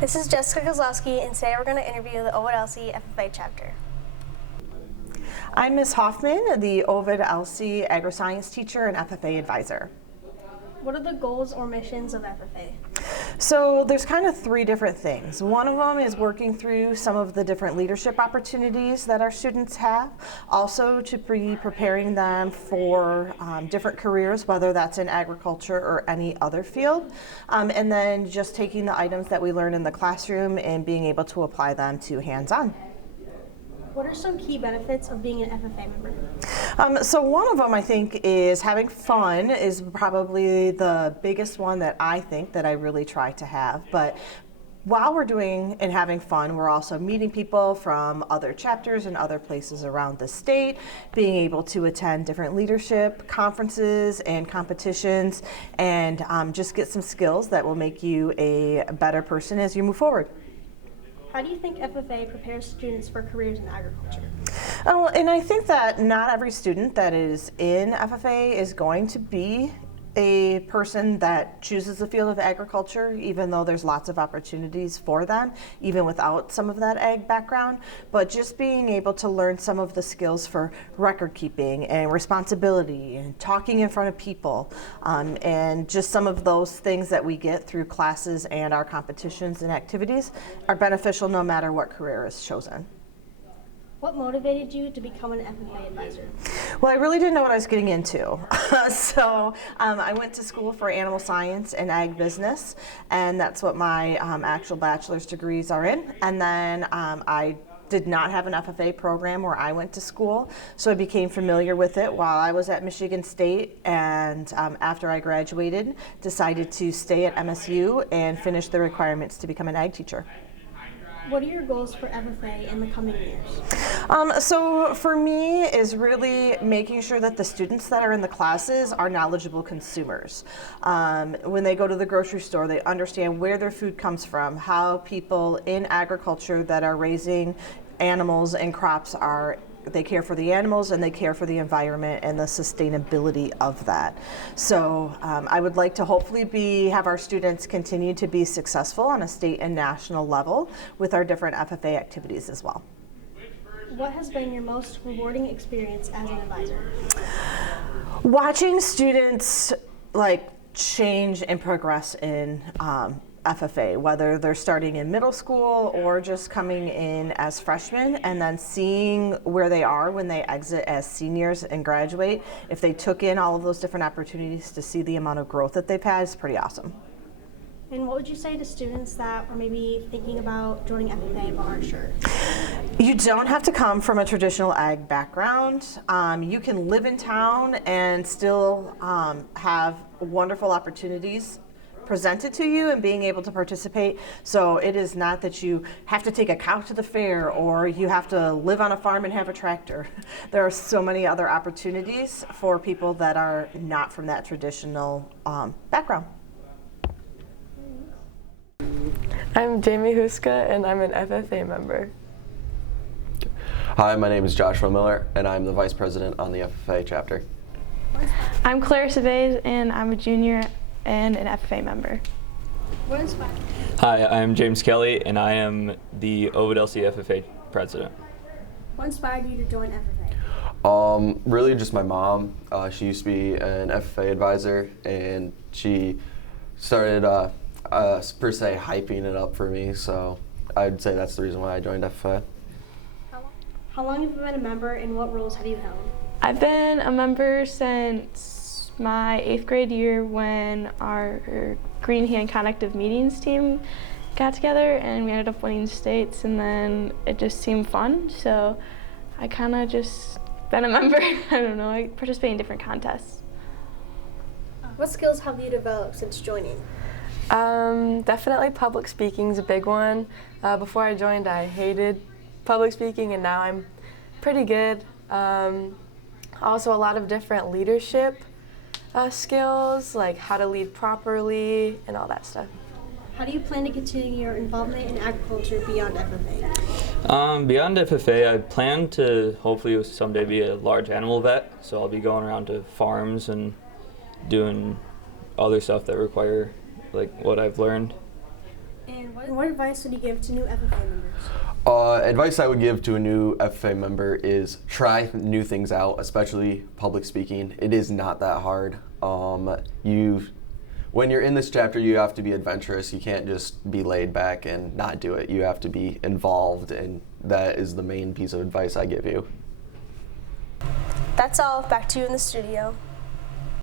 This is Jessica Kozloski, and today we're going to interview the Ovid-Elsie FFA chapter. I'm Ms. Hoffman, the Ovid-Elsie Agri-Science teacher and FFA advisor. What are the goals or missions of FFA? So there's kind of three different things. One of them is working through some of the different leadership opportunities that our students have. Also to be preparing them for different careers, whether that's in agriculture or any other field. And then just taking the items that we learn in the classroom and being able to apply them to hands-on. What are some key benefits of being an FFA member? So one of them I think is having fun is probably the biggest one that I think that I really try to have. But while we're doing and having fun, we're also meeting people from other chapters and other places around the state, being able to attend different leadership conferences and competitions, and just get some skills that will make you a better person as you move forward. How do you think FFA prepares students for careers in agriculture? Oh, and I think that not every student that is in FFA is going to be a person that chooses the field of agriculture, even though there's lots of opportunities for them, even without some of that ag background. But just being able to learn some of the skills for record keeping and responsibility and talking in front of people, and just some of those things that we get through classes and our competitions and activities are beneficial no matter what career is chosen. What motivated you to become an FFA advisor? Well, I really didn't know what I was getting into. So I went to school for animal science and ag business, and that's what my actual bachelor's degrees are in. And then I did not have an FFA program where I went to school, so I became familiar with it while I was at Michigan State, and after I graduated, decided to stay at MSU and finish the requirements to become an ag teacher. What are your goals for FFA in the coming years? So for me is really making sure that the students that are in the classes are knowledgeable consumers. When they go to the grocery store, they understand where their food comes from, how people in agriculture that are raising animals and crops they care for the animals and they care for the environment and the sustainability of that. So I would like to hopefully have our students continue to be successful on a state and national level with our different FFA activities as well. What has been your most rewarding experience as an advisor? Watching students change and progress in FFA, whether they're starting in middle school or just coming in as freshmen, and then seeing where they are when they exit as seniors and graduate. If they took in all of those different opportunities to see the amount of growth that they've had, is pretty awesome. And what would you say to students that are maybe thinking about joining FFA but aren't sure? You don't have to come from a traditional ag background. You can live in town and still have wonderful opportunities presented to you and being able to participate. So it is not that you have to take a cow to the fair or you have to live on a farm and have a tractor. There are so many other opportunities for people that are not from that traditional background. I'm Jamie Huska and I'm an FFA member. Hi, my name is Joshua Miller and I'm the Vice President on the FFA chapter. I'm Claire Savage and I'm a junior and an FFA member. What inspired you? Hi, I'm James Kelly, and I am the Ovid-Elsie FFA president. What inspired you to join FFA? Really just my mom. She used to be an FFA advisor, and she started, per se, hyping it up for me, so I'd say that's the reason why I joined FFA. How long have you been a member, and what roles have you held? I've been a member since my 8th grade year when our Green Hand Connective Meetings team got together and we ended up winning states, and then it just seemed fun, so I kind of just been a member. I don't know, I participate in different contests. What skills have you developed since joining? Definitely public speaking is a big one. Before I joined, I hated public speaking, and now I'm pretty good. Also a lot of different leadership skills, like how to lead properly and all that stuff. How do you plan to continue your involvement in agriculture beyond FFA? Beyond FFA, I plan to hopefully someday be a large animal vet, so I'll be going around to farms and doing other stuff that require like what I've learned. And And what advice would you give to new FFA members? Advice I would give to a new FFA member is try new things out, especially public speaking. It is not that hard. When you're in this chapter, you have to be adventurous. You can't just be laid back and not do it. You have to be involved, and that is the main piece of advice I give you. That's all. Back to you in the studio.